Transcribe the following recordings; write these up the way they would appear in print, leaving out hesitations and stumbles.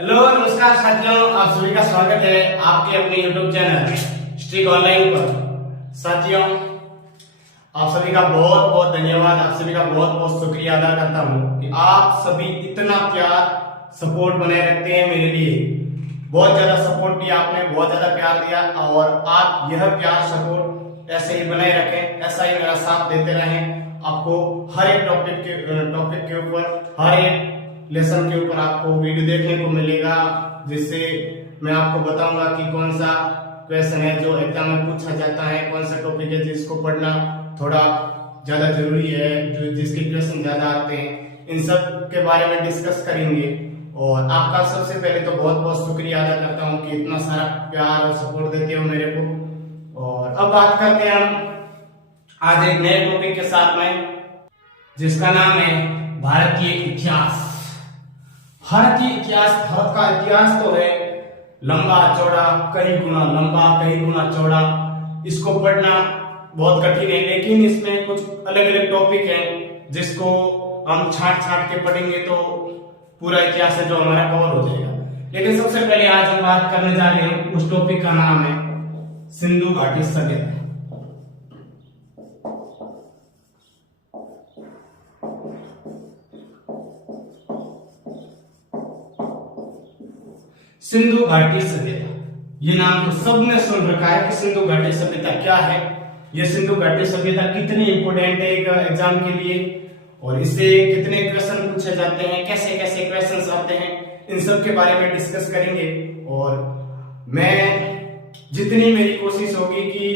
Hello नमस्कार साथियों, आप सभी का स्वागत है आपके अपने YouTube चैनल स्ट्रिक ऑनलाइन पर। साथियों, आप सभी का बहुत बहुत धन्यवाद, आप सभी का बहुत बहुत शुक्रिया अदा करता हूं कि आप सभी इतना प्यार सपोर्ट बनाए रखते हैं मेरे लिए। बहुत ज्यादा सपोर्ट दिया आपने, बहुत ज्यादा प्यार दिया और आप यह प्यार सपोर्ट ऐसे ही बनाए रखें, ऐसा ही मेरा साथ देते रहें। आपको हर एक टॉपिक के ऊपर, हर एक लेसन के ऊपर आपको वीडियो देखने को मिलेगा, जिससे मैं आपको बताऊंगा कि कौन सा क्वेश्चन है जो एग्जाम में पूछा जाता है, कौन सा टॉपिक है जिसको पढ़ना थोड़ा ज्यादा जरूरी है, जो जिसके क्वेश्चन ज्यादा आते हैं, इन सब के बारे में डिस्कस करेंगे। और आपका सबसे पहले तो बहुत बहुत शुक्रिया अदा करता हूँ कि इतना सारा प्यार और सपोर्ट देते हो मेरे को। और अब बात करते हैं हम आज एक नए टॉपिक के साथ में, जिसका नाम है भारतीय इतिहास। भारतीय इतिहास, भारत का इतिहास तो है लंबा चौड़ा, कई गुना लंबा कई गुना चौड़ा। इसको पढ़ना बहुत कठिन है, लेकिन इसमें कुछ अलग अलग टॉपिक हैं जिसको हम छांट छांट के पढ़ेंगे तो पूरा इतिहास है जो हमारा कवर हो जाएगा। लेकिन सबसे पहले आज हम बात करने जा रहे हैं, उस टॉपिक का नाम है सिंधु घाटी सभ्यता। सिंधु घाटी सभ्यता, ये नाम तो सबने सुन रखा है कि सिंधु घाटी सभ्यता क्या है, ये सिंधु घाटी सभ्यता कितनी इंपोर्टेंट है एक एग्जाम के लिए, और इससे कितने क्वेश्चन पूछे जाते हैं, कैसे कैसे क्वेश्चंस आते हैं, इन सब के बारे में डिस्कस करेंगे। और मैं जितनी मेरी कोशिश होगी कि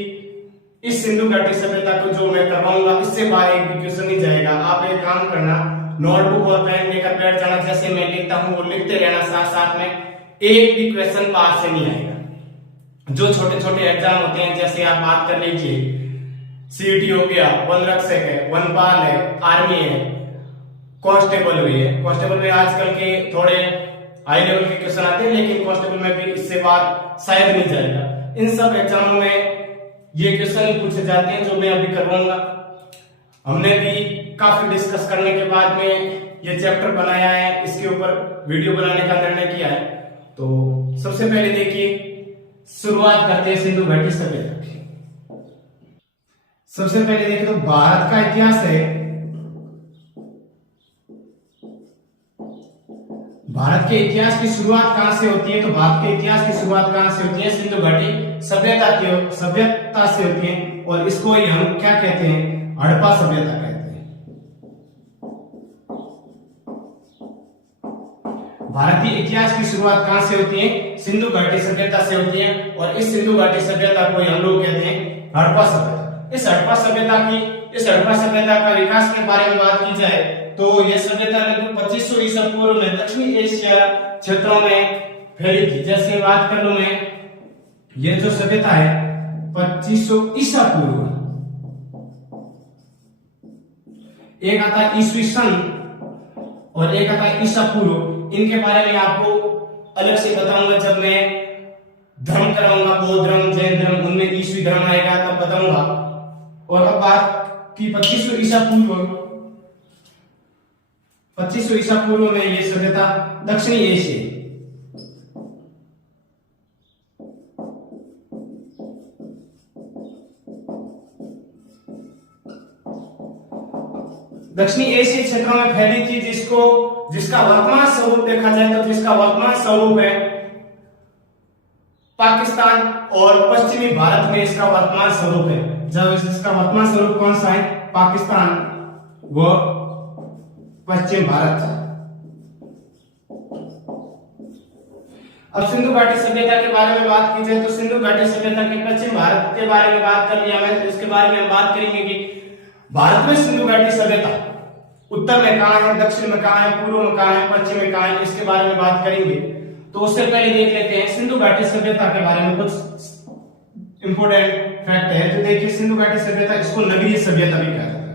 इस सिंधु घाटी सभ्यता को जो मैं करवाऊंगा इससे बाहर एक भी क्वेश्चन नहीं जाएगा। आप एक काम करना, नोटबुक और पेन लेकर बैठ जाना, जैसे मैं लिखता हूँ वो लिखते रहना साथ साथ में, एक भी क्वेश्चन पास से नहीं आएगा। जो छोटे छोटे एग्जाम होते हैं, जैसे आप बात कर लीजिए सीईटी हो गया, वन रक्षक है, वनपाल है, आर्मी है, कांस्टेबल भी है। कांस्टेबल में आजकल के थोड़े हाई लेवल के क्वेश्चन आते हैं, लेकिन कांस्टेबल में भी इससे बात शायद नहीं जाएगा। इन सब एग्जामों में ये क्वेश्चन पूछे जाते हैं जो मैं अभी करवाऊंगा। हमने भी काफी डिस्कस करने के बाद में ये चैप्टर बनाया है, इसके ऊपर वीडियो बनाने का निर्णय किया है। तो सबसे पहले देखिए, शुरुआत करते हैं सिंधु घाटी सभ्यता की। सबसे पहले देखिए तो भारत का इतिहास है। भारत के इतिहास की शुरुआत कहां से होती है? तो भारत के इतिहास की शुरुआत कहां से होती है? सिंधु घाटी सभ्यता से होती है, और इसको ही हम क्या कहते हैं? हड़प्पा सभ्यता कहते हैं। भारतीय इतिहास की शुरुआत कहां से होती है? सिंधु घाटी सभ्यता से होती है, और इस सिंधु घाटी सभ्यता को हम लोग कहते हैं हड़प्पा सभ्यता। इस हड़प्पा सभ्यता का विकास के बारे में बात की जाए तो यह सभ्यता लगभग 2500 ईसा पूर्व में दक्षिणी एशिया क्षेत्रों में फैली थी। जैसे बात कर लूं मैं, ये जो सभ्यता है 2500 ईसा पूर्व, एक आता है ईस्वी सन और एक आता है ईसा पूर्व। इनके बारे में आपको अलग से बताऊंगा जब मैं धर्म कराऊंगा, बौद्ध धर्म, जैन धर्म, उनमें ईस्वी धर्म आएगा तब बताऊंगा। और अब बात की 2500 ईसा पूर्व, 2500 ईसा पूर्व में ये सभ्यता दक्षिणी एशिया, दक्षिणी एशिया क्षेत्रों में फैली थी, जिसका वर्तमान स्वरूप देखा जाए तो जिसका वर्तमान स्वरूप है पाकिस्तान और पश्चिमी भारत में इसका वर्तमान स्वरूप है। जब इसका वर्तमान स्वरूप कौन सा है? पाकिस्तान व पश्चिम भारत। अब सिंधु घाटी सभ्यता के बारे में बात की जाए तो सिंधु घाटी सभ्यता के पश्चिम भारत के बारे में बात कर लिया मैं, तो इसके बारे में हम बात करेंगे कि भारत में सिंधु घाटी सभ्यता उत्तर में कहां है, दक्षिण में कहां है, पूर्व में कहां है, पश्चिम में कहां है, इसके बारे में बात करेंगे। तो उससे पहले देख लेते हैं सिंधु घाटी सभ्यता के बारे में कुछ इंपोर्टेंट फैक्ट है। तो देखिए, सिंधु घाटी सभ्यता, इसको नगरीय सभ्यता भी कहा जाता है।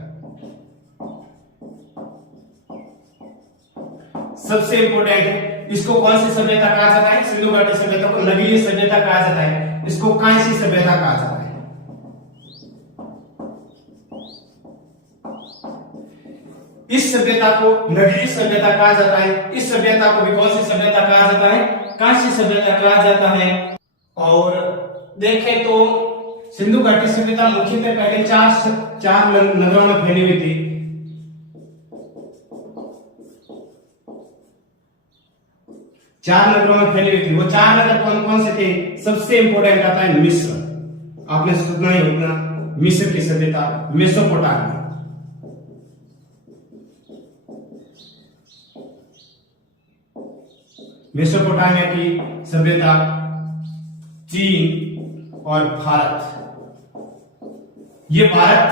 सबसे इंपोर्टेंट है, इसको कौन सी सभ्यता कहा जाता है? सिंधु घाटी सभ्यता को नगरीय सभ्यता कहा जाता है। इसको कांसी सभ्यता कहा जाता है। इस इस सभ्यता को नगरीय सभ्यता कहा जाता है। इस सभ्यता को भी कौन सी सभ्यता कहा जाता है? कांस्य सभ्यता कहा जाता है। और देखें तो सिंधु घाटी सभ्यता मुख्यतः पहले चार नगरों में फैली हुई थी। चार नगरों में फैली हुई थी। वो चार नगर कौन कौन से थे? सबसे इंपोर्टेंट आता है मिस्र। आपने सुना ही होगा मिस्र की सभ्यता, मेसोपोटामिया। मेसोपोटामिया की सभ्यता, चीन और भारत। ये भारत,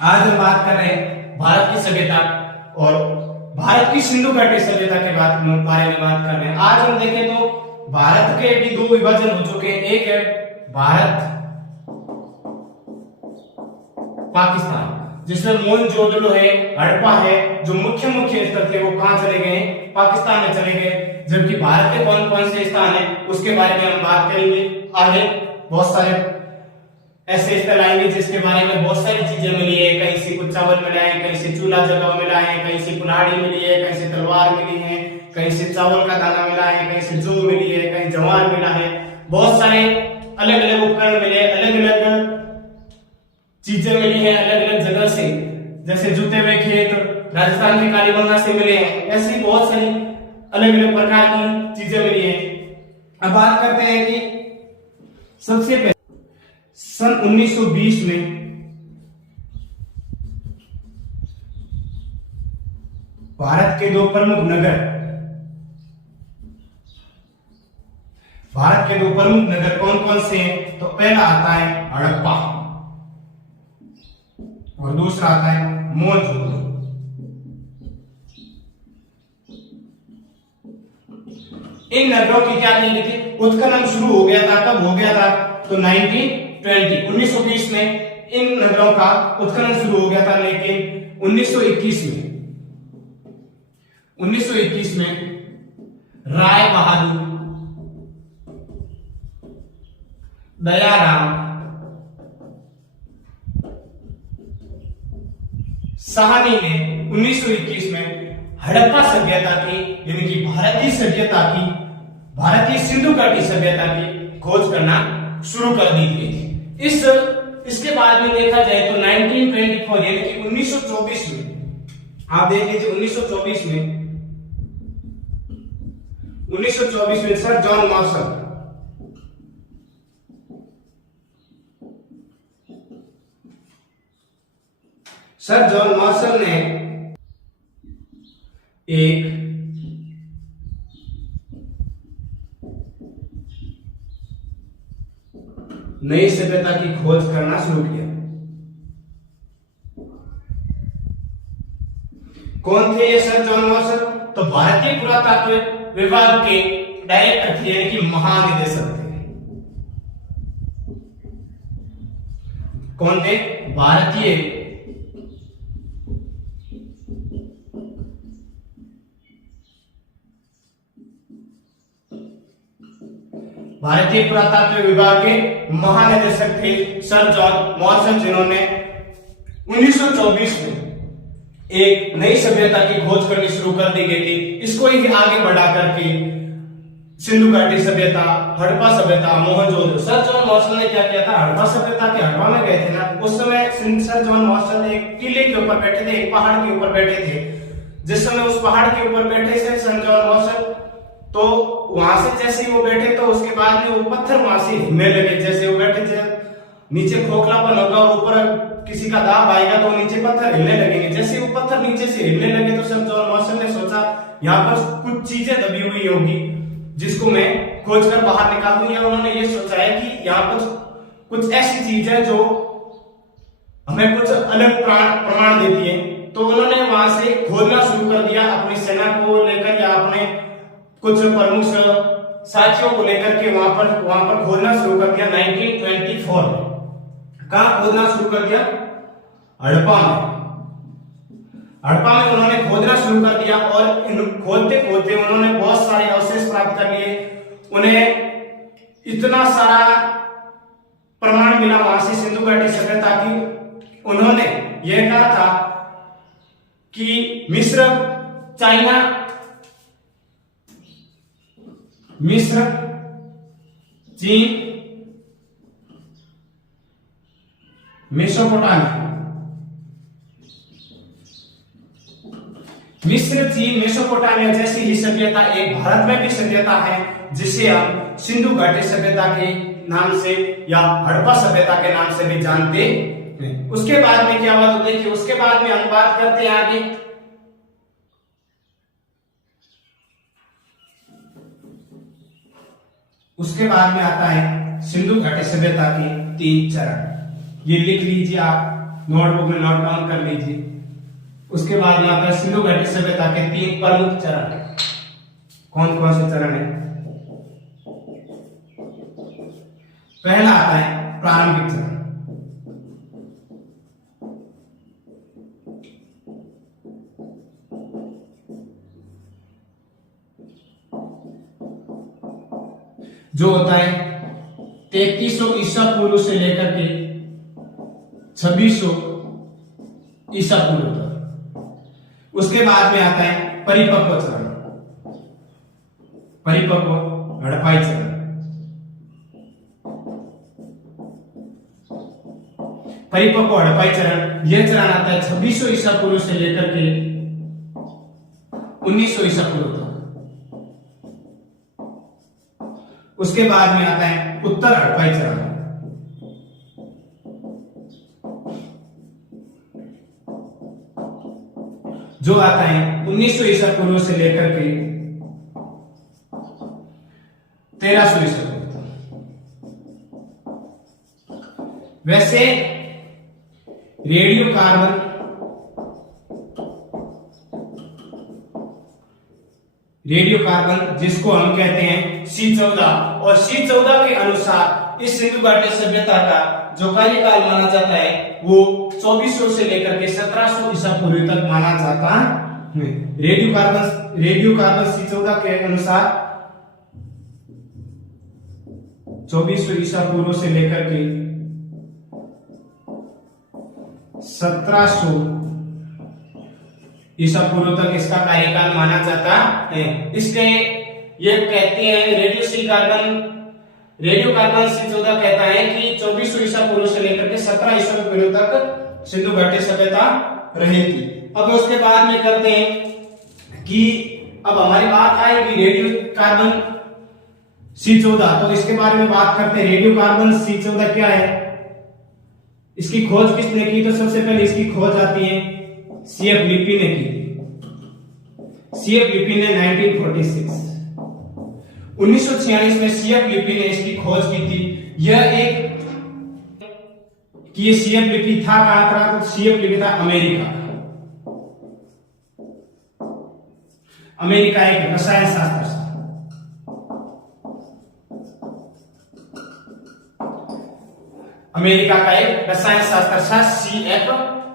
आज हम बात कर रहे हैं भारत की सभ्यता और भारत की सिंधु घाटी सभ्यता के बारे में बात कर रहे हैं। आज हम देखें तो भारत के भी दो विभाजन हो चुके हैं। एक है भारत पाकिस्तान, जिसमें मोहनजोदड़ो है, हड़प्पा है, जो मुख्य स्थल थे वो कहां चले गए? पाकिस्तान में चले गए। जबकि भारत के कौन कौन से स्थान है उसके बारे में हम बात करेंगे आगे। बहुत सारे ऐसे स्थल आएंगे जिसके बारे में बहुत सारी चीजें मिली है। कहीं से कुछ चावल मिला है, कहीं से चूल्हा जगह मिला है, कहीं से कुल्हाड़ी मिली है, कहीं से तलवार मिली है, कहीं से चावल का दाना मिला है, कहीं से जौ मिली है, कहीं जवार मिला है। बहुत सारे अलग अलग उपकरण मिले, अलग अलग चीजें मिली है अलग अलग जगह से। जैसे जूते हुए खेत राजस्थान के कालीबंगा से मिले हैं। ऐसी बहुत सारी अलग अलग प्रकार की चीजें मिली है। अब बात करते हैं कि सबसे पहले सन 1920 में भारत के दो प्रमुख नगर कौन कौन से हैं? तो पहला आता है हड़प्पा और दूसरा आता है मोहनजोदड़ो। इन नगरों की क्या नहीं थी? उत्खनन शुरू हो गया था। कब हो गया था? तो 1920 में इन नगरों का उत्खनन शुरू हो गया था। लेकिन 1921 में राय बहादुर, दयाराम साहनी ने 1921 में हड़प्पा सभ्यता की, यानी कि भारतीय सिंधु घाटी सभ्यता की खोज करना शुरू कर दी गई थी। इसके बाद में देखा जाए तो 1924 यानी कि 1924 में आप देख लीजिए 1924 में सर जॉन मार्शल ने एक नई सभ्यता की खोज करना शुरू किया। कौन थे ये सर जॉन मार्शल? तो भारतीय पुरातत्व विभाग के डायरेक्टर थे, यानी कि महानिदेशक थे। कौन थे? भारतीय पुरातत्व विभाग के महानिदेशक थे सर जॉन मार्शल, जिन्होंने 1924 में एक नई सभ्यता की खोज करनी शुरू कर दी गई थी। इसको ही आगे बढ़ा करके सिंधु घाटी सभ्यता, हड़प्पा सभ्यता, मोहनजोदड़ो। सर जॉन मार्शल ने क्या किया था? हड़प्पा सभ्यता के हड़प्पा में गए थे ना, उस समय सर जॉन मार्शल एक टीले के ऊपर बैठे थे, एक पहाड़ के ऊपर बैठे थे। जिस समय उस पहाड़ के ऊपर बैठे थे सर जॉन मार्शल, तो वहां से जैसे वो बैठे तो उसके बाद में वो पत्थर वहां से हिलने लगे। जैसे वो बैठे थे, नीचे खोखलापन होगा, ऊपर किसी का दाब आएगा तो नीचे पत्थर हिलने लगेंगे। जैसे वो पत्थर नीचे से हिलने लगे तो सर जॉन मार्शल ने सोचा यहाँ पर कुछ चीजें दबी हुई होगी जिसको मैं खोज कर बाहर निकाल दूंगा। उन्होंने ये सोचा है कि यहाँ पर कुछ ऐसी चीज है जो हमें कुछ अलग प्रमाण देती है। तो उन्होंने वहां से खोजना शुरू कर दिया, अपनी सेना को लेकर या अपने कुछ प्रमुख साथियों को लेकर के वहां पर खोजना शुरू कर दिया। 1924 में कहां खोदना शुरू कर दिया? हड़प्पा में उन्होंने खोदना शुरू कर दिया और खोदते खोदते उन्होंने बहुत सारे अवशेष प्राप्त कर लिए। उन्हें इतना सारा प्रमाण मिला वहां से सिंधु घाटी सभ्यता की। उन्होंने यह कहा था कि मिस्र, चाइना, मिस्र, चीन, मेसोपोटामिया। मिस्र, चीन, मेसोपोटामिया जैसी ही सभ्यता एक भारत में भी सभ्यता है जिसे हम सिंधु घाटी सभ्यता के नाम से या हड़प्पा सभ्यता के नाम से भी जानते हैं। उसके बाद में क्या हुआ तो देखिए, उसके बाद में हम बात करते हैं आगे। उसके बाद में आता है सिंधु घाटी सभ्यता के 3 चरण। ये लिख लीजिए, आप नोटबुक में नोट डाउन कर लीजिए। उसके बाद में आता है सिंधु घाटी सभ्यता के 3 प्रमुख चरण। कौन कौन से चरण है? पहला आता है प्रारंभिक चरण। जो होता है 3300 ईसा पूर्व से लेकर के 2600 ईसा पूर्व तक। उसके बाद में आता है परिपक्व चरण, परिपक्व हड़प्पाई चरण। परिपक्व हड़प्पाई चरण, यह चरण आता है 2600 ईसा पूर्व से लेकर के 1900 ईसा पूर्व तक। उसके बाद में आता है उत्तर हड़प्पाई चरण, जो आता है 1900 ईसा पूर्व से लेकर के 1300 ईसा पूर्व तक। वैसे रेडियो कार्बन जिसको हम कहते हैं C14, और C14 के अनुसार इस सिंधु घाटी सभ्यता का जो कार्यकाल माना जाता है वो 2400 से लेकर के 1700 ईसा पूर्व तक माना जाता है। रेडियो कार्बन C14 के अनुसार 2400 ईसा पूर्व से लेकर के 1700 ईसा पूर्व तक इसका कार्यकाल माना जाता है। इसलिए ये कहते हैं रेडियो कार्बन C14 कहता है कि 2400 ईसा पूर्व से लेकर के 17 ईसा पूर्व तक सिंधु घाटी सभ्यता रही थी। अब उसके बाद में करते हैं कि अब हमारी बात आएगी रेडियो कार्बन C14, तो इसके बारे में बात करते हैं। रेडियो कार्बन C14 क्या है, इसकी खोज किसने की? तो सबसे पहले इसकी खोज आती है C.F. लिपि ने की थी। C.F. लिपि ने 1946 में C.F. लिपि ने इसकी खोज की थी। यह एक कि ये C.F. लिपि था कहां था? तो C.F. लिपि था अमेरिका एक रसायन शास्त्र। अमेरिका का एक रसायन शास्त्र था C.F.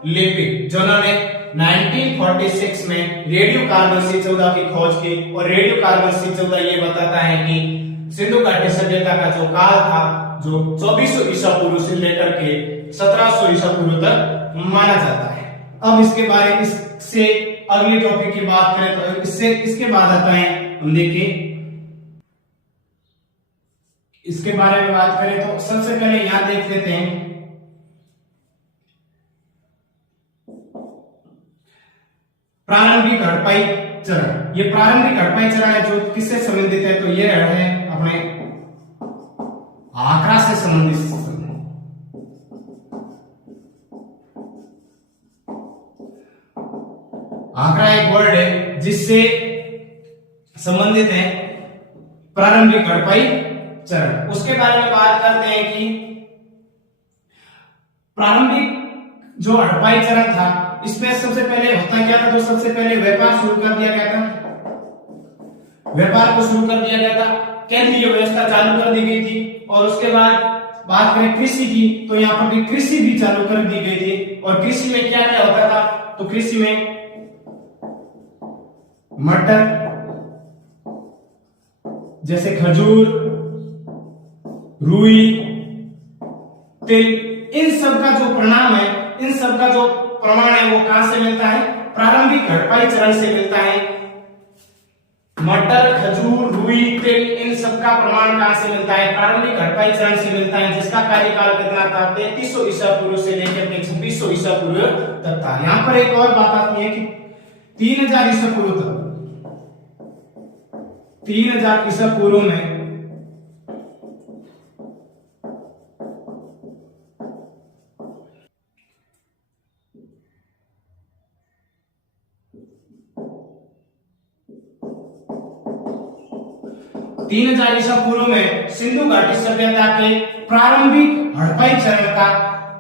लिपि, जिन्होंने 1946 में रेडियो कार्बन C14 की खोज की। और रेडियो कार्बन C14 ये बताता है कि सिंधु घाटी सभ्यता का जो काल था, जो 2400 ईसा पूर्व से लेकर के 1700 ईसा पूर्व तक माना जाता है। अब इसके बारे में इससे अगले टॉपिक की बात करें तो इसके बाद आता है, हम देखिए इसके बारे में बात करें तो सबसे पहले यहां देख लेते हैं प्रारंभिक हड़प्पाई चरण। ये प्रारंभिक हड़प्पाई चरण है जो किससे संबंधित है? तो ये है अपने आगरा से संबंधित। आगरा एक वर्ड है जिससे संबंधित है प्रारंभिक हड़प्पाई चरण। उसके बारे में बात करते हैं कि प्रारंभिक जो हड़प्पाई चरण था, इसमें सबसे पहले होता क्या था? तो सबसे पहले व्यापार शुरू कर दिया गया था। व्यापार को शुरू कर दिया गया था, केंद्रीय व्यवस्था चालू कर दी गई थी। और उसके बाद बात करें कृषि की, तो यहाँ पर भी कृषि भी चालू कर दी गई थी। और कृषि में क्या क्या होता था? तो कृषि में मटर, जैसे खजूर, रुई, तिल, इन सब का जो परिणाम है, इन सब का जो प्रमाण है वो कहां से मिलता है? प्रारंभिक हड़प्पाई चरण से मिलता है। मटर, खजूर, रुई, तिल, इन सब का प्रमाण कहां से मिलता है? प्रारंभिक हड़प्पाई चरण से मिलता है, जिसका कार्यकाल कितना था? 3300 ईसा पूर्व से लेकर के 2600 ईसा पूर्व तक था। यहां पर एक और बात आती है कि 3000 ईसा पूर्व तक, 3000 ईसा पूर्व में ईसा पूर्व में सिंधु घाटी सभ्यता के प्रारंभिक हड़प्पाई चरण का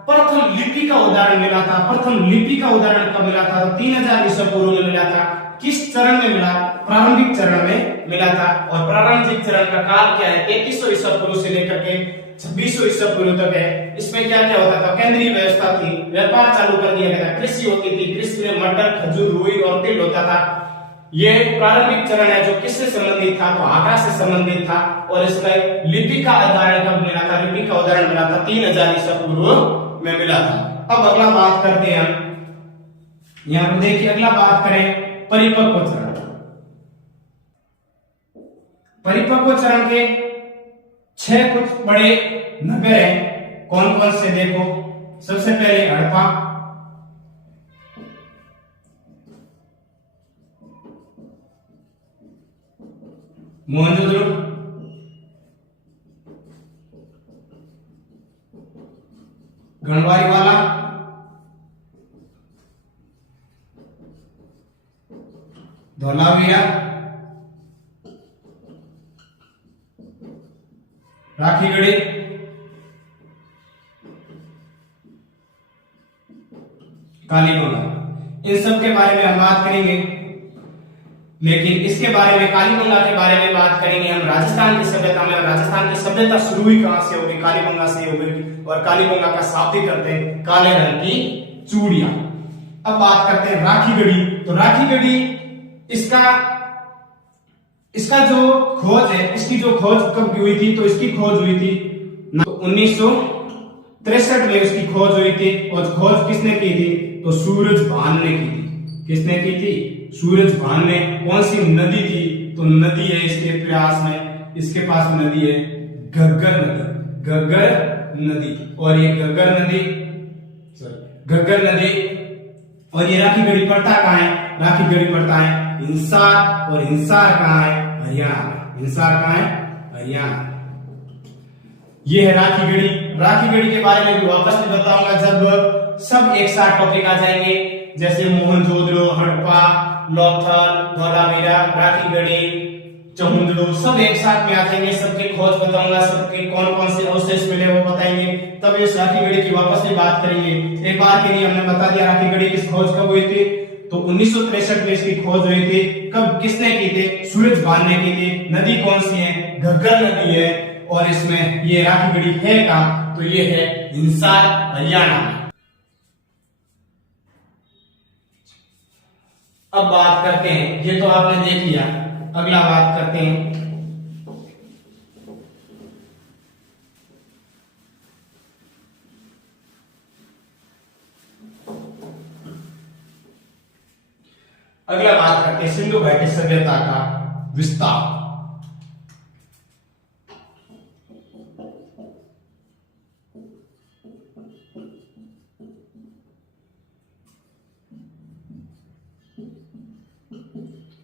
प्रथम लिपि का उदाहरण मिला था। प्रथम लिपि का उदाहरण कब मिला था? 3000 ईसा पूर्व में मिला था। किस चरण में मिला? प्रारंभिक चरण में मिला था। और प्रारंभिक चरण का काल क्या है? 3300 ईसा पूर्व से लेकर के 2600 ईसा पूर्व तक है। इसमें क्या क्या होता था? केंद्रीय व्यवस्था थी, व्यापार चालू कर दिया गया था, कृषि होती थी, कृषि में मटर, खजूर, रुई और तिल होता था। ये प्रारंभिक चरण है जो किससे संबंधित था? तो आटा से संबंधित था। और इसमें लिपि का उदाहरण कब मिला था? लिपि का उदाहरण मिला था 3000 ईसा पूर्व में मिला था। अब अगला बात करते हैं हम, यहां पर देखिए अगला बात करें परिपक्व चरण। परिपक्व चरण के 6 कुछ बड़े नगर हैं। कौन कौन से? देखो, सबसे पहले हड़प्पा, मोहनजोदड़ो, गढ़वारीवाला, धौलावीरा, राखीगढ़ी, कालीबंगा। इन सब के बारे में हम बात करेंगे, लेकिन इसके बारे में, कालीबंगा के बारे में बात करेंगे हम राजस्थान की सभ्यता में। राजस्थान की सभ्यता शुरू हुई कहां से होगी? कालीबंगा से होगी। और कालीबंगा का शाब्दिक अर्थ है काले रंग की चूड़ियां। अब बात करते हैं राखीगढ़ी। तो राखीगढ़ी इसका जो खोज है, इसकी जो खोज कब हुई थी? तो इसकी खोज हुई थी 1963 में इसकी खोज हुई थी। और खोज किसने की थी? तो सूरजभान ने की थी। किसने की थी? सूरजभान ने। कौन सी नदी थी? तो नदी है इसके प्रयास में, इसके पास नदी है घग्गर नदी। घग्गर नदी। और ये घग्गर नदी और ये राखीगढ़ी पड़ता कहां है? राखीगढ़ी पड़ता है हिसार। और हिसार कहां है? हरियाणा। हिसार कहां है? हरियाणा। ये है राखीगढ़ी। राखीगढ़ी के बारे में भी वापस में बताऊंगा जब सब एक साथ टॉपिक आ जाएंगे, जैसे मोहनजोदड़ो, हड़प्पा, लोथल, धौलावीरा, राखीगढ़ी, चमुंदड़ो, सब एक साथ में आ जाएंगे। सबके खोज बताऊंगा, सबके कौन कौन से अवशेष मिले वो बताएंगे। तब इस राखीगढ़ी की वापस से बात करेंगे। एक बार के लिए हमने बता दिया राखीगढ़ी की खोज कब हुई थी? तो 1963 में इसकी खोज हुई थी। कब, किसने की थी? सूरजभान ने की थी। नदी कौन सी है? घग्गर नदी है। और इसमें ये राखीगढ़ी है कहां? तो ये है हिसार, हरियाणा में। अब बात करते हैं, ये तो आपने देख लिया। अगला बात करते हैं सिंधु घाटी सभ्यता का विस्तार।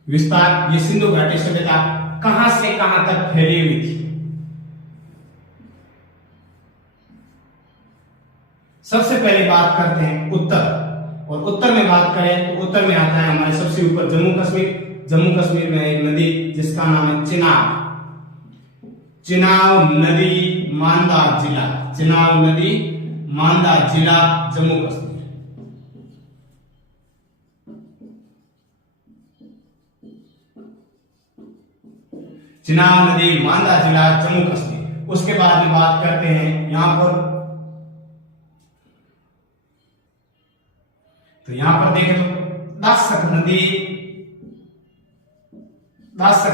विस्तार, ये सिंधु घाटी सभ्यता कहां से कहां तक फैली हुई थी? सबसे पहले बात करते हैं उत्तर। और उत्तर में बात करें तो उत्तर में आता है हमारे सबसे ऊपर जम्मू कश्मीर। जम्मू कश्मीर में एक नदी जिसका नाम है चिनाब। चिनाब नदी, मांदा जिला। चिनाब नदी, मांदा जिला, जम्मू कश्मीर। चिनाब नदी, मांदा जिला, जम्मू कश्मीर। उसके बाद में बात करते हैं यहां पर, तो यहां पर देखें तो दासक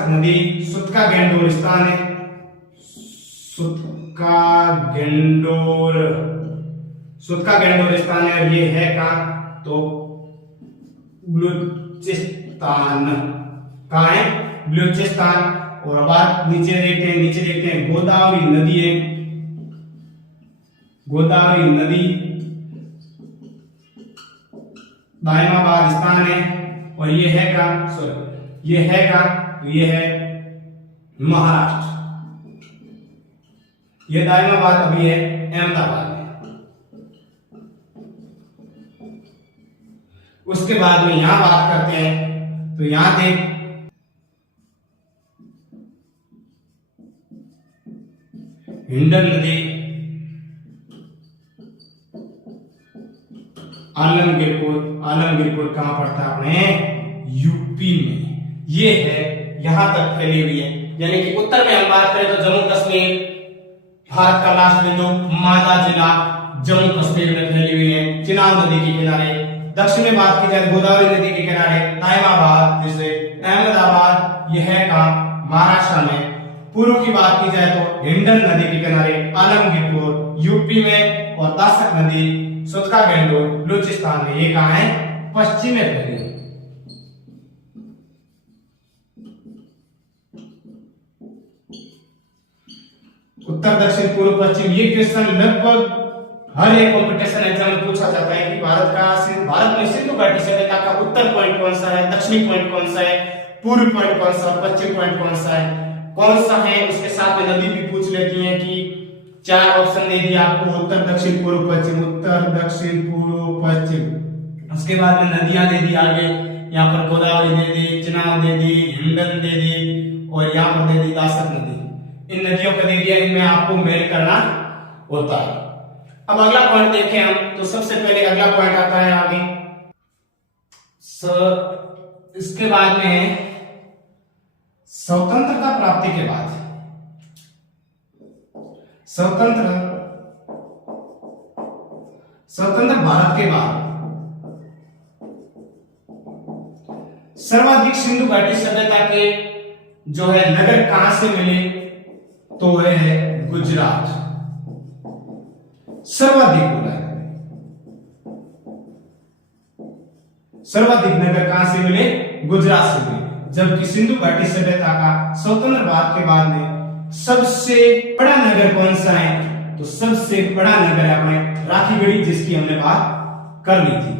नदी सुतका गेंडोर स्थान है। सुतका गेंडोर स्थान है। और ये है कहां? तो बलूचिस्तान, कहाँ है? बलूचिस्तान। और अब आप नीचे देखते हैं गोदावरी नदी है, गोदावरी नदी दायमाबाद स्थान है। और ये है का, सॉरी ये है का, तो ये है महाराष्ट्र। ये दायमाबाद अभी है अहमदाबाद में। उसके बाद में यहां बात करते हैं, तो यहां देख हिंडन नदी आलमगीरपुर कहां पड़ता है? अपने यूपी में। ये है, यहां तक फैली हुई है। यानी कि उत्तर में हम बात करें तो जम्मू कश्मीर भारत का लास्ट बिंदु, मालदा जिला जम्मू कश्मीर में फैली हुई है चिनाब नदी के किनारे। दक्षिण में बात की जाए गोदावरी नदी के किनारे दायमाबाद, जैसे अहमदाबाद, यह है कहां? महाराष्ट्र में। पूर्व की बात की जाए तो हिंडन नदी के किनारे आलमगीरपुर यूपी में, और दासक नदी सुतका गंडोर बलूचिस्तान में। ये कहां है? पश्चिम में फैली। उत्तर दक्षिण पूर्व पश्चिम, ये क्वेश्चन लगभग हर एक कॉम्पिटिशन एग्जाम में पूछा जाता है कि भारत में सिंधु घाटी सभ्यता का उत्तर पॉइंट कौन सा है, दक्षिणी पॉइंट कौन सा है, पूर्व पॉइंट कौन सा, पश्चिम पॉइंट कौन सा है, उसके साथ में नदी भी पूछ लेती है कि 4 ऑप्शन दे दिया आपको, उत्तर दक्षिण पूर्व पश्चिम, उत्तर दक्षिण पूर्व पश्चिम। उसके बाद में नदियां दे दी आगे, यहाँ पर गोदावरी दे दी, चिनाब दे दी, हिंडन दे दी, और यहाँ पर दे दी दासक नदी। इन नदियों को दे दिया, इनमें आपको मेल करना होता है। अब अगला पॉइंट देखें हम, तो सबसे पहले अगला पॉइंट आता है आगे। इसके बाद में स्वतंत्रता प्राप्ति के बाद, स्वतंत्र भारत के बाद सर्वाधिक सिंधु घाटी सभ्यता के जो है नगर कहां से मिले? तो वह है गुजरात। सर्वाधिक बोला है, सर्वाधिक नगर कहां से मिले? गुजरात से मिले। जबकि सिंधु घाटी सभ्यता का स्वतंत्र भारत के बाद में सबसे बड़ा नगर कौन सा है? तो सबसे बड़ा नगर है अपने राखीगढ़ी, जिसकी हमने बात कर ली थी,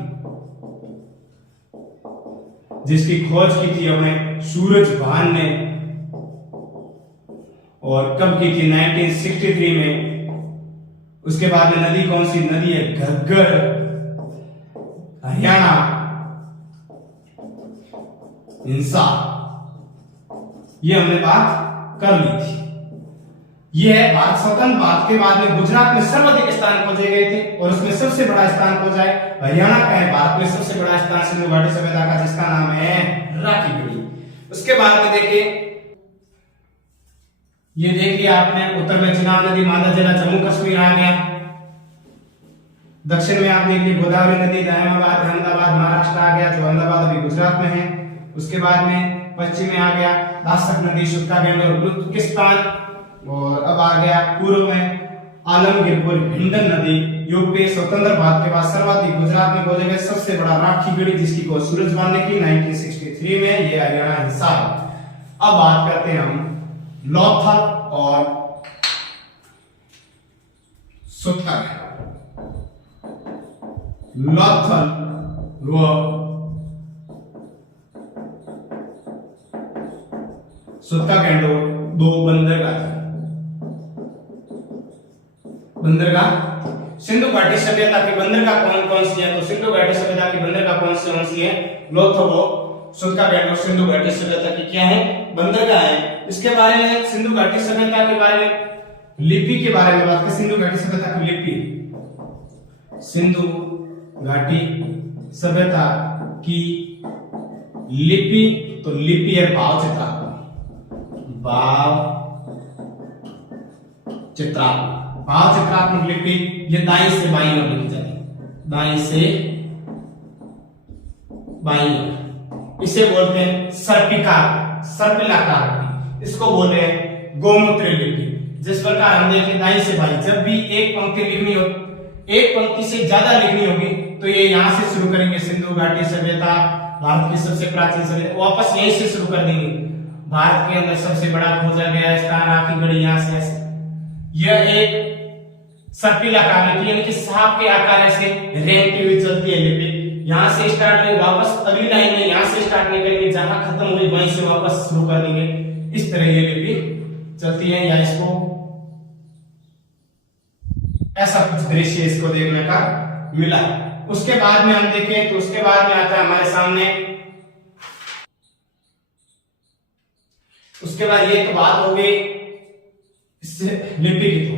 जिसकी खोज की थी अपने सूरजभान ने। और कब की थी? 1963 में। उसके बाद में नदी कौन सी नदी है? घग्गर, हरियाणा, हिंसा। ये हमने बात कर ली थी। यह है भारत स्वतंत्र भारत के बाद में गुजरात में सर्वाधिक स्थान खोजे गए थे, और उसमें सबसे बड़ा स्थान खोजा है हरियाणा का है। भारत में सबसे बड़ा स्थान सिंधु घाटी सभ्यता का, जिसका नाम है राखीगढ़ी। उसके बाद में देखिए, ये देख लिया आपने, उत्तर में चिनाब नदी, मालदा जिला जम्मू कश्मीर आ गया। दक्षिण में आप देख ली गोदावरी नदी, दायमाबाद अहमदाबाद महाराष्ट्र आ गया, जो अहमदाबाद अभी गुजरात में है। उसके बाद में पश्चिम में आ गया दासक नदी, सुतका गंडोर बलूचिस्तान। और अब आ गया पूर्व में आलमगीरपुर, हिंडन नदी, यूपी। स्वतंत्र भारत के बाद सर्वाधिक गुजरात में खोजे गए सबसे बड़ा राखीगढ़ी, जिसकी खोज सूरजभान ने की 1963 में। ये हरियाणा हिस्सा है। अब बात करते हैं हम लोथल और सुतका। लोथल व सुतका गंडोर दो बंदरगाह सिंधु घाटी सभ्यता की बंदरगाह कौन कौन सी है? तो सिंधु घाटी सभ्यता की बंदरगाह कौन सी है? लोथल, सुतका गंडोर सिंधु घाटी सभ्यता की क्या है? बंदरगाह है। इसके बारे में सिंधु घाटी सभ्यता के बारे में, लिपि के बारे में बात करें। सिंधु घाटी सभ्यता की लिपि, सिंधु घाटी सभ्यता की लिपि, तो लिपि है भाव चित्रात्मक लिपि। ये दाई से बाईं ओर लिखी जाती है, दाई से बाईं ओर। इसे बोलते हैं सर्पिलाकार लिपि। इसको बोलते हैं गोमूत्र लिपि। जिस प्रकार हम देखें दाई से बाईं, जब भी एक पंक्ति लिखनी हो, एक पंक्ति से ज्यादा लिखनी होगी, तो ये यहां से शुरू करेंगे सिंधु घाटी सभ्यता, भारत की सबसे प्राचीन सभ्यता, वापस यहीं से शुरू कर देंगे। भारत के अंदर सबसे बड़ा खोजा गया स्थान आखिरी गढ़ी यहाँ से ऐसे, यह एक सर्पिल आकार में, यानी कि सांप के आकार से रेंगती हुई चलती है लिपि। यहाँ से स्टार्ट हुई, वापस अगली लाइन में यहाँ से स्टार्ट नहीं करेंगे, जहां खत्म हुई वहीं से वापस शुरू कर देंगे। इस तरह ये लिपि चलती है, या इसको ऐसा कुछ दृश्य इसको देखने का मिला। उसके बाद में हम देखें तो उसके बाद में आता है हमारे सामने, उसके बाद ये तो बात हो गई इससे लिपि की। तो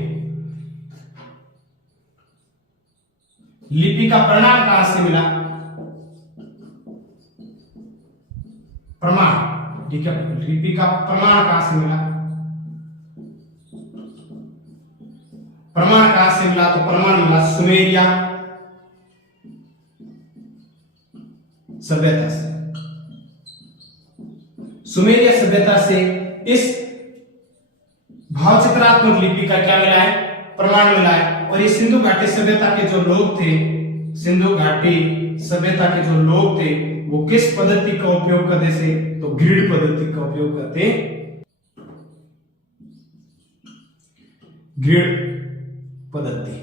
लिपि का प्रमाण कहां से मिला? प्रमाण, ठीक है, लिपि का प्रमाण कहां से मिला? प्रमाण कहां से मिला? तो प्रमाण मिला सुमेरिया सभ्यता से। सुमेरिया सभ्यता से इस भावचित्रात्मक लिपि का क्या मिला है? प्रमाण मिला है। और ये सिंधु घाटी सभ्यता के जो लोग थे, सिंधु घाटी सभ्यता के जो लोग थे, वो किस पद्धति का उपयोग करते थे? तो ग्रिड पद्धति का उपयोग करते। ग्रिड पद्धति,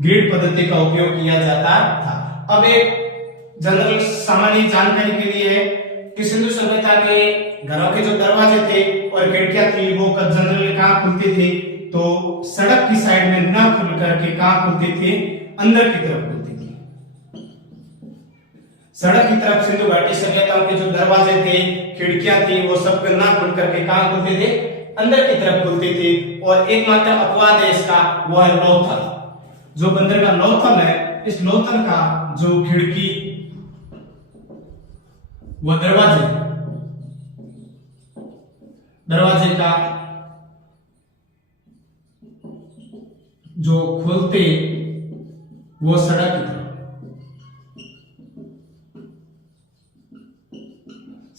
ग्रिड पद्धति का उपयोग किया जाता था। अब एक जनरल सामान्य जानकारी के लिए कि सिंधु सभ्यता के घरों के जो दरवाजे थे और खिड़कियां थी वो जनरली कहां खुलती थी? तो सड़क की साइड में न खुल करके कहां खुलती थी? अंदर की तरफ खुलती थी। सड़क की तरफ सिंधु घाटी सभ्यता के जो दरवाजे थे, खिड़कियां थी, वो सब न खुल करके कहां खुलते थे? अंदर की तरफ खुलती थी। और एकमात्र अपवाद है इसका, वो है लोथल। जो बंदर का लोथल है, इस लोथल का जो खिड़की वो दरवाजे का जो खोलते वो सड़क की तरफ,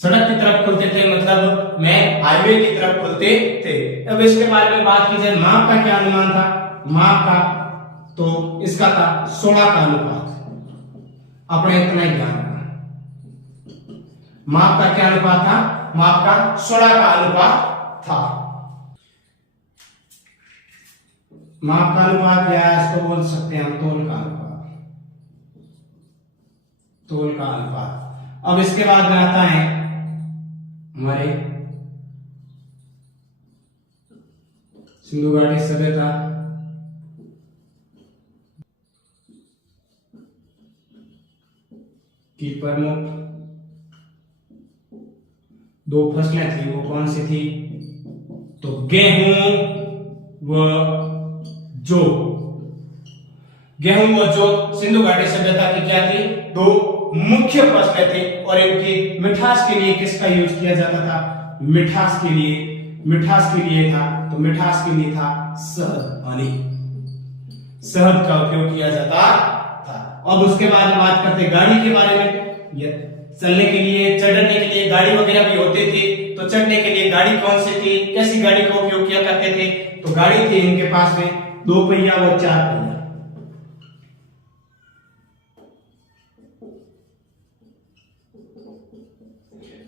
सड़क की तरफ खुलते थे, मतलब मैं हाईवे की तरफ खुलते थे। अब इसके बारे में बात की जाए, माप का क्या अनुमान था? माप का तो इसका था 16 का अनुपात। अपने इतना ही ध्यान रखना, माप का क्या अनुपात था? माप का 16 का अनुपात था। माप का अनुपात या इसको बोल सकते हैं हम तोल का अनुपात, तोल का अनुपात। अब इसके बाद में आता है हमारे सिंधु घाटी सभ्यता की प्रमुख दो फसलें थी। वो कौन सी थी? तो गेहूं व जौ। गेहूं व जौ सिंधु घाटी सभ्यता की क्या थी? दो मुख्य फसलें थी। और इनकी मिठास के लिए किसका यूज किया जाता था? मिठास के लिए, मिठास के लिए था। तो मिठास के लिए था शहद, यानी शहद का उपयोग किया जाता था। अब उसके बाद बात करते गाड़ी के बारे में। चलने के लिए, चढ़ने के लिए गाड़ी वगैरह भी होती थी। तो चढ़ने के लिए गाड़ी कौन सी थी? कैसी गाड़ी का उपयोग किया करते थे? तो गाड़ी थी इनके पास में 2 पहिया व 4 पहिया।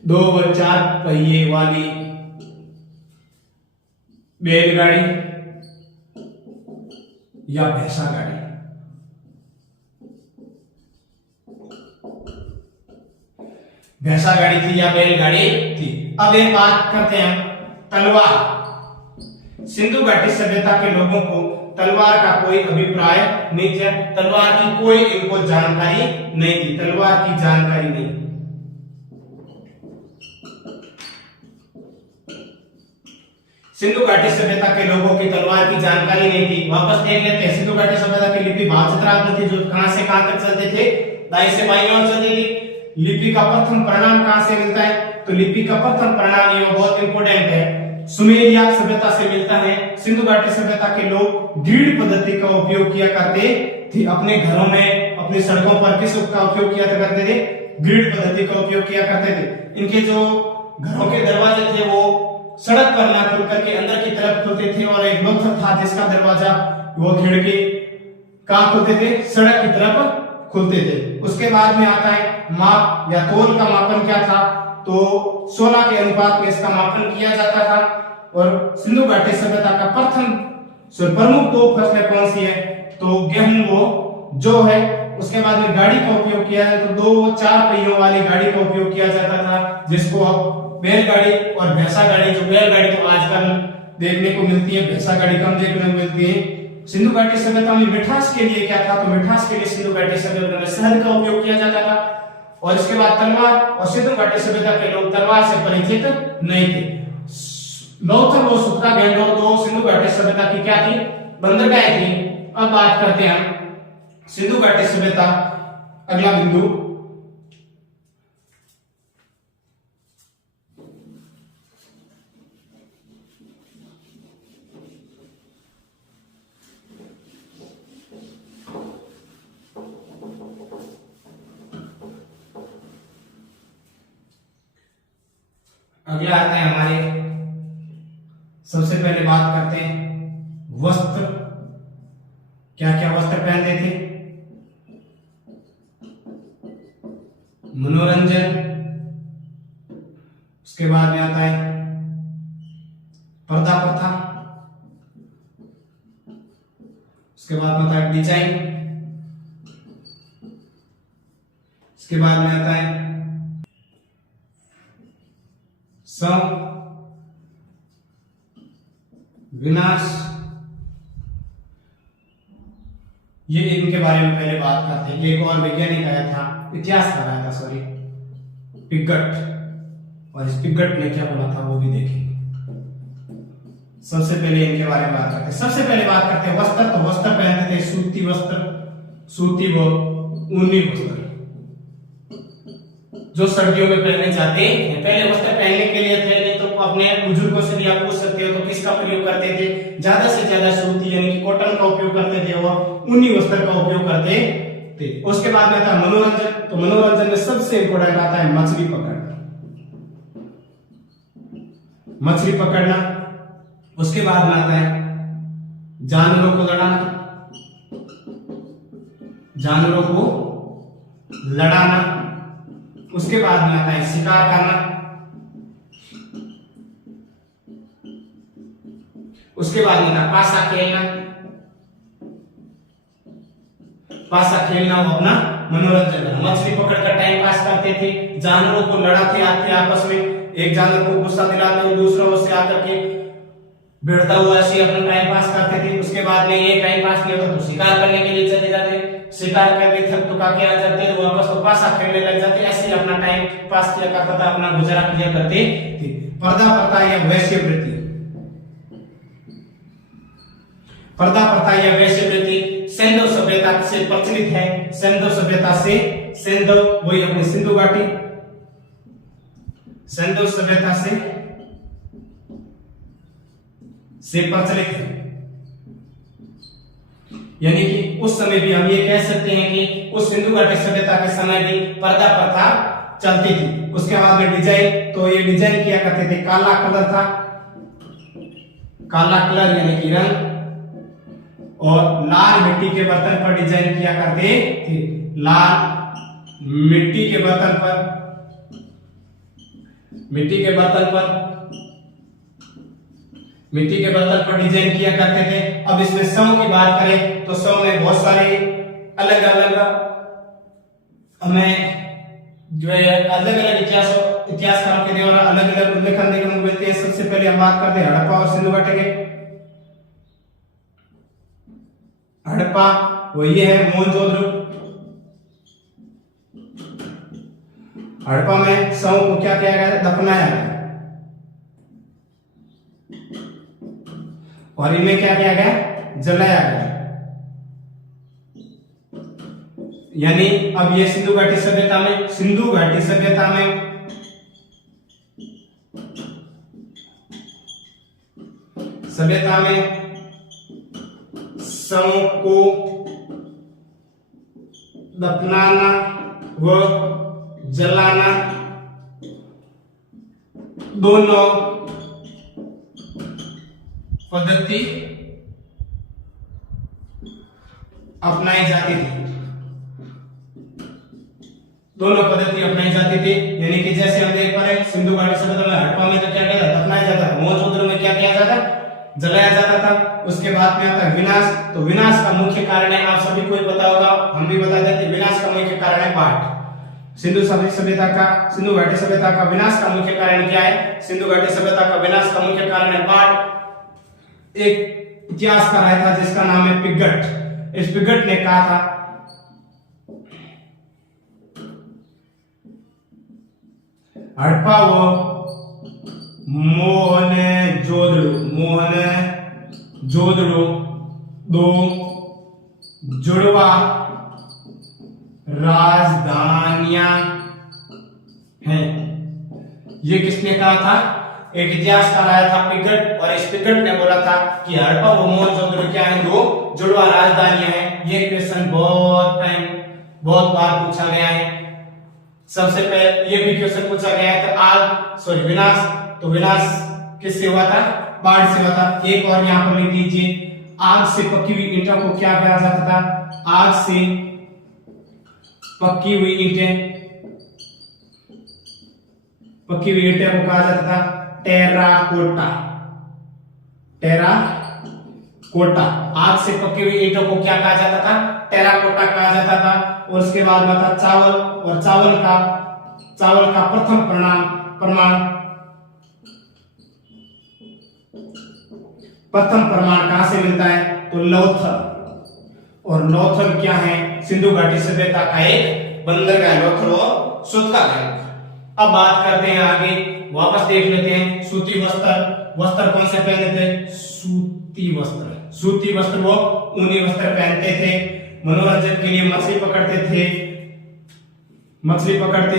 2 व 4 पहिए वाली बैलगाड़ी या भैंसा गाड़ी। भैंसा गाड़ी थी या बैलगाड़ी थी। अब एक बात करते हैं तलवार। सिंधु घाटी सभ्यता के लोगों को तलवार का कोई अभिप्राय नहीं था। तलवार की कोई इनको जानकारी नहीं थी, तलवार की जानकारी नहीं। सिंधु घाटी सभ्यता के लोगों की तलवार की जानकारी नहीं थी। वापस देख लेते हैं, सिंधु घाटी सभ्यता की लिपि भावचित्रात्मक थी, जो कहां से कहां तक चलते थे? दाएं से बाईं ओर चलती थी। लिपि का प्रथम परिणाम कहां से मिलता है? तो लिपि का प्रथम परिणाम ये बहुत इंपॉर्टेंट है, सुमेरिया सभ्यता से मिलता है। सिंधु घाटी सभ्यता के लोग ग्रिड पद्धति का उपयोग किया करते थे अपने घरों में, अपनी सड़कों पर। किस का उपयोग किया करते थे? ग्रिड पद्धति का उपयोग किया करते थे। इनके जो घरों के दरवाजे थे वो सड़क पर ना खुल करके अंदर की तरफ खुलते थे। और एक लोथल था जिसका दरवाजा वो खिड़की कहाँ खुलते थे? सड़क की तरफ खुलते थे। उसके बाद में आता है माप या तौल का मापन क्या था? तो 16 के अनुपात में इसका मापन किया जाता था। और सिंधु घाटी सभ्यता का प्रमुख दो फसलें कौन सी है? तो गेहूं वो जो है। उसके बाद में गाड़ी का उपयोग किया है, तो 4 पहियों वाली गाड़ी का उपयोग किया जाता था, जिसको बैलगाड़ी और भैंसा गाड़ी, जो बैलगाड़ी तो आजकल देखने को मिलती है, भैंसा गाड़ी कम देखने को मिलती है। सिंधु घाटी सभ्यता में मिठास के लिए क्या था? तो मिठास के लिए सिंधु घाटी सभ्यता में शहद का उपयोग किया जाता था। और इसके बाद तलवार, और सिंधु घाटी सभ्यता के लोग तलवार से परिचित नहीं थे। लोथल और सुत्रा गैंडो दो सिंधु घाटी सभ्यता की क्या थी? बंदरगाहें थी। अब बात करते हैं सिंधु घाटी सभ्यता, अगला बिंदु। अगला आते हैं हमारे, सबसे पहले बात करते हैं वस्त्र। क्या क्या वस्त्र पहनते थे? मनोरंजन, उसके बाद में आता है पर्दा प्रथा, उसके बाद में आता है डिजाइन, उसके बाद में आता है सम, विनाश। ये इनके बारे में पहले बात करते हैं। एक और वैज्ञानिक आया था, इतिहासकार आया था, सॉरी, पिगट, और इस पिगट ने क्या बोला था वो भी देखेंगे। सबसे पहले इनके बारे में बात करते हैं। सबसे पहले बात करते हैं वस्त्र। तो वस्त्र पहनते थे सूती वस्त्र, सूती व ऊनी वस्त्र, जो सर्दियों में पहने जाते हैं। पहले वस्त्र पहनने के लिए थे, नहीं तो अपने बुजुर्गों से भी आप पूछ सकते हो तो किसका प्रयोग करते थे? ज्यादा से ज्यादा सूती यानी कि कॉटन का उपयोग करते थे और ऊनी वस्त्र का उपयोग करते थे। उसके बाद में आता है मनोरंजन। तो मनोरंजन में सबसे इंपॉर्टेंट आता है मछली पकड़ना, मछली पकड़ना। उसके बाद में आता है जानवरों को लड़ाना, जानवरों को लड़ाना। उसके बाद में आता है शिकार करना। उसके बाद में आता है पासा खेलना। पासा खेलना वो अपना मनोरंजन करना। मछली पकड़कर टाइम पास करते थे, जानवरों को लड़ाते आते आपस में, एक जानवर को गुस्सा दिलाते हुए दूसरा उससे आकर के भिड़ता हुआ ऐसे अपना टाइम पास करते थे। उसके बाद में ये टाइम पास नहीं होता तो शिकार करने के लिए चले जाते, शिकार करके थक थका के आ जाते तो वापस तो पासा खेलने लग जाते। ऐसे ही अपना टाइम पास किया करता था, अपना गुजारा किया करते थे। पर्दा प्रथा या वैश्यवृत्ति, पर्दा प्रथा या वैश्यवृत्ति सिंधु सभ्यता से प्रचलित है। सिंधु सभ्यता से, सिंधु वही अपनी सिंधु घाटी, सिंधु सभ्यता से प्रचलित है। यानी कि उस समय भी हम ये कह सकते हैं कि उस सिंधु घाटी सभ्यता के समय भी पर्दा प्रथा चलती थी। उसके बाद में डिजाइन, तो ये डिजाइन किया करते थे, काला कलर था, काला कलर यानी कि रंग, और लाल मिट्टी के बर्तन पर डिजाइन किया करते थे। लाल मिट्टी के बर्तन पर, मिट्टी के बर्तन पर डिजाइन किया करते थे। अब इसमें सौ की बात करें तो सौ में बहुत सारे अलग अलग हमें जो है अलग अलग इतिहासकारों के द्वारा अलग अलग उल्लेखन देखने को मिलते हैं। सबसे पहले हम बात करते हैं हड़प्पा और सिंधु घाटी के। हड़प्पा वो ये है मोहनजोदड़ो। हड़प्पा में सौ को क्या किया गया? दफनाया गया। और इनमें क्या किया गया? जलाया गया। यानी अब ये सिंधु घाटी सभ्यता में, सिंधु घाटी सभ्यता में शवों को दफनाना व जलाना दोनों पद्धति अपनाई जाती थी, दोनों पद्धति अपनाई जाती थी। यानी कि जैसे हम देख पा रहे हैं सिंधु घाटी सभ्यता में हड़प्पा में तो क्या किया जाता, अपनाया जाता था। मोहनजोदड़ो में क्या किया जाता, जलाया जाता था। उसके बाद में आता है विनाश। तो विनाश का मुख्य कारण है, आप सभी को पता होगा, हम भी बता देते हैं, विनाश का मुख्य कारण है बाढ़। सिंधु सभ्यता का, सिंधु घाटी सभ्यता का विनाश का मुख्य कारण क्या है? सिंधु घाटी सभ्यता का विनाश का मुख्य कारण है बाढ़। एक इतिहासकार आया था जिसका नाम है पिगट। इस पिगट ने कहा था हड़प्पा व मोहनजोदड़ो दो जुड़वा राजधानियां हैं। ये किसने कहा था? एक इतिहासकार आया था पिगट, और इस पिगट ने बोला था कि हड़प्पा व मोहनजोदड़ो क्या है, दो जुड़वा राजधानियां हैं। ये क्वेश्चन बहुत बार पूछा गया है। सबसे पहले ये भी क्वेश्चन पूछा गया है कि विनाश, तो विनाश किससे हुआ था? बाढ़ से हुआ था। एक और यहाँ पर लिख दीजिए, आग से पकी हुई ईंटों को क्या कहा जाता था? आग से पकी हुई ईंटें को कहा जाता था टेराकोटा। आग से पकी हुई ईंटों को क्या कहा जाता था? टेराकोटा कहा जाता था। और उसके बाद में था चावल, और चावल का प्रथम प्रमाण कहां से मिलता है? तो लोथल। और लोथल क्या है? सिंधु घाटी सभ्यता का एक बंदरगाह लोथल और सूतका है। अब बात करते हैं आगे, वापस देख लेते हैं सूती वस्त्र कौन से पहनते थे? सूती वस्त्र वो ऊनी वस्त्र पहनते थे। मनोरंजन के लिए मछली पकड़ते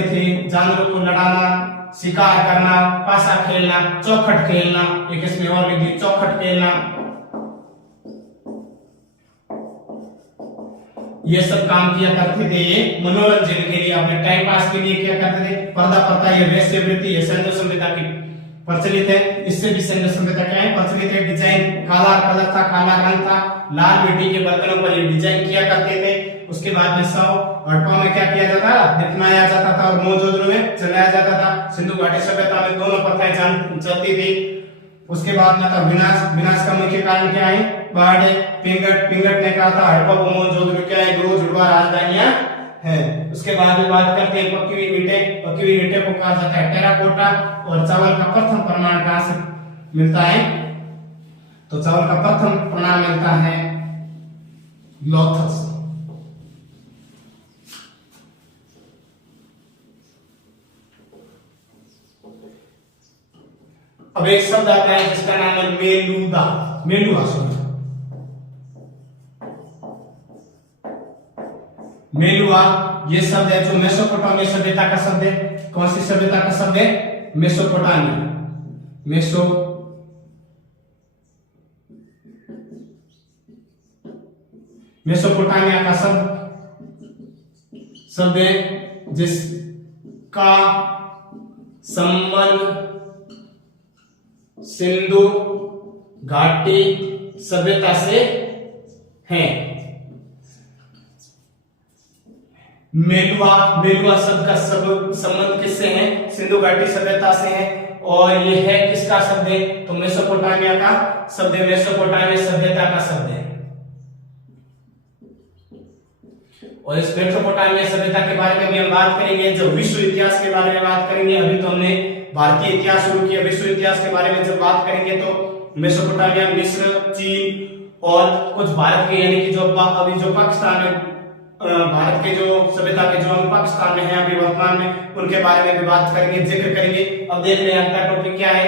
थे, जानवरों को लड़ाना, शिकार करना, पासा खेलना, चौखट खेलना, एक इसमें और लिख दी चौखट खेलना, ये सब काम किया करते थे। ये मनोरंजन के लिए, अपने टाइम पास के लिए क्या करते थे? पर्दा प्रथा, ये वेश्यावृत्ति, ये सिंधु सभ्यता की प्रचलित है। इससे भी सिंधु सभ्यता क्या है? प्रचलित है। डिजाइन काला कलर था, काला रंग था, लाल मिट्टी के बर्तनों पर ये डिजाइन किया करते थे। उसके बाद में हड़प्पा में क्या किया जाता था? दफनाया जाता था, और मोहनजोदड़ो में जलाया जाता था। सिंधु घाटी सभ्यता में दोनों प्रथाएं चलती थी। उसके बाद में था विनाश का मुख्य कारण क्या है? बाढ़। पिंगट ने कहा था हड़प्पा व मोहनजोदड़ो क्या है? दो जुड़वा राजधानियां हैं। उसके बाद में बात करते हैं पकी हुई ईंटें को कहा जाता है टेराकोटा। और चावल का प्रथम प्रमाण कहां से मिलता है? तो चावल का प्रथम प्रमाण मिलता है लोथल से। अब एक शब्द आता है जिसका नाम है मेलुआ। ये शब्द है जो मेसोपोटामिया सभ्यता का शब्द है। कौन सी सभ्यता का शब्द है? मेसोपोटामिया का शब्द है जिसका संबंध सिंधु घाटी सभ्यता से है। मेलुआ शब्द का संबंध किससे है? सिंधु घाटी सभ्यता से है। और यह है किसका शब्द है? तो मेसोपोटामिया का शब्द है, मेसोपोटामिया सभ्यता का शब्द है। और इस मेसोपोटामिया सभ्यता के बारे में भी हम बात करेंगे जब विश्व इतिहास के बारे में बात करेंगे। अभी तो हमने भारतीय इतिहास शुरू किया, विश्व इतिहास के बारे में जब बात करेंगे तो मेसोपोटामिया, मिस्र, चीन और कुछ भारत के, यानी कि जो अभी जो पाकिस्तान में, भारत के जो सभ्यता के जो पाकिस्तान में है अभी वर्तमान में, उनके बारे में भी बात करेंगे, जिक्र करेंगे। अब देख रहे हैं अगला टॉपिक क्या है?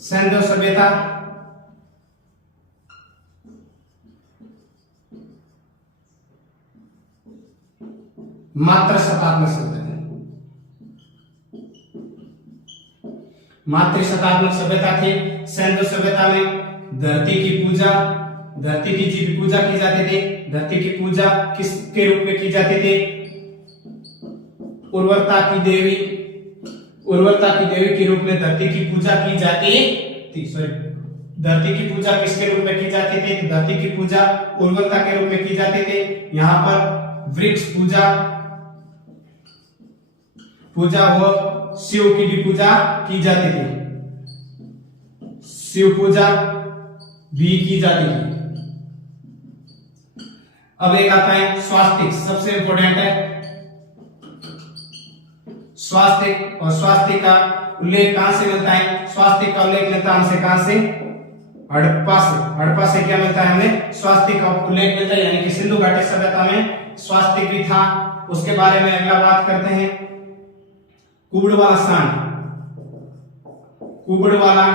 सिंधु सभ्यता। मातृशतात्मक सभ्यता थी। सिंधु सभ्यता में धरती की पूजा की जाती थी। धरती की पूजा किसके रूप में की जाती थी? उर्वरता की देवी के रूप में धरती की पूजा की जाती थी। धरती की पूजा किसके रूप में की जाती थी? धरती की पूजा उर्वरता के रूप में की जाती थी। यहाँ पर वृक्ष पूजा व शिव की भी पूजा की जाती थी, शिव पूजा भी की जाती थी। अब एक आता है स्वास्तिक, सबसे इंपॉर्टेंट है स्वास्तिक। और स्वास्तिक का उल्लेख कहां से मिलता है? स्वास्तिक का उल्लेख मिलता है हमसे कहां से? हड़प्पा से। हड़प्पा से क्या मिलता है हमें? स्वास्तिक का उल्लेख मिलता है, यानी कि सिंधु घाटी सभ्यता में स्वास्तिक भी था। उसके बारे में अगला बात करते हैं कुबड़वाला सांड। कुबड़वाला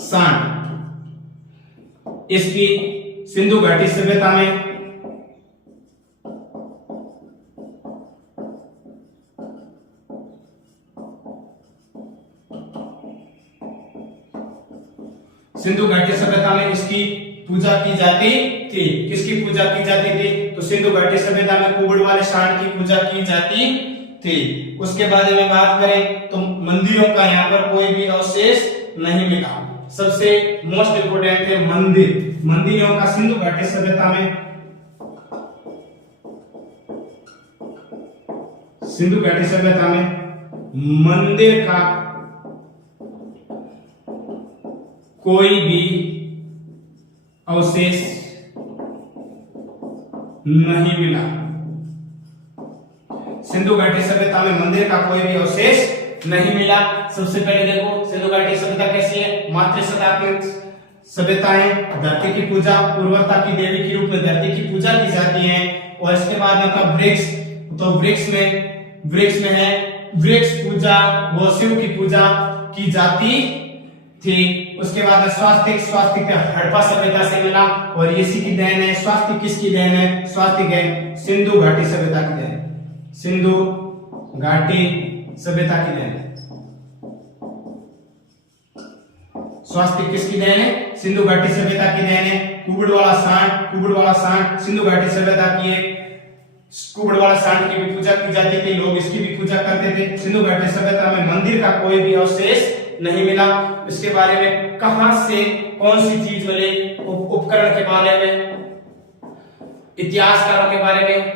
सांड इसकी सिंधु घाटी सभ्यता में सिंधु घाटी सभ्यता में इसकी पूजा की जाती थी। किसकी पूजा की जाती थी? तो सिंधु घाटी सभ्यता में कुबड़ वाले सांड की पूजा की जाती थी। उसके बारे में बात करें तो मंदिरों का यहाँ पर कोई भी अवशेष नहीं मिला। सबसे मोस्ट इंपोर्टेंट है मंदिर। मंदिरों का सिंधु घाटी सभ्यता में मंदिर का कोई भी अवशेष नहीं मिला। सिंधु घाटी सभ्यता में मंदिर का कोई भी अवशेष नहीं मिला। सबसे पहले देखो सिंधु घाटी सभ्यता कैसी है? मातृसत्तात्मक सभ्यता है। धरती की पूजा उर्वरता की देवी के रूप में धरती की पूजा की जाती है। और इसके बाद में वृक्ष, तो वृक्ष में है वृक्ष पूजा व शिव की पूजा की जाती थी। उसके बाद स्वास्तिक हड़प्पा सभ्यता से मिला और इसी की देन है। स्वास्तिक किसकी देन है? स्वास्तिक है सिंधु घाटी सभ्यता की देन, सिंधु घाटी सभ्यता की देन। स्वास्तिक किसकी देन है? सिंधु घाटी सभ्यता की देन है। कुबड़ वाला सांड सिंधु घाटी सभ्यता की है। कुबड़ वाला सांड की भी पूजा की जाती थी, लोग इसकी भी पूजा करते थे। सिंधु घाटी सभ्यता में मंदिर का कोई भी अवशेष नहीं मिला। इसके बारे में कहां से कौन सी चीज मिली? उपकरण के बारे में, इतिहासकारों के बारे में,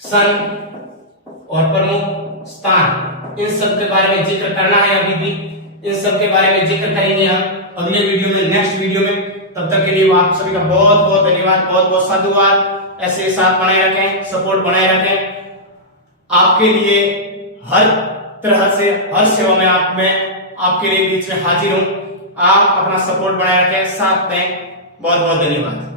सन और प्रमुख स्थान, इन सब के बारे में जिक्र करना है। अभी भी इन सब के बारे में जिक्र करेंगे हम अगले वीडियो में, नेक्स्ट वीडियो में। तब तक के लिए आप सभी का बहुत बहुत धन्यवाद, बहुत बहुत साधुवाद। ऐसे साथ बनाए रखें, सपोर्ट बनाए रखें। आपके लिए हर तरह से हर सेवा में आपके लिए बीच में हाजिर हूं। आप अपना सपोर्ट बनाए रखें, साथ में। बहुत बहुत धन्यवाद।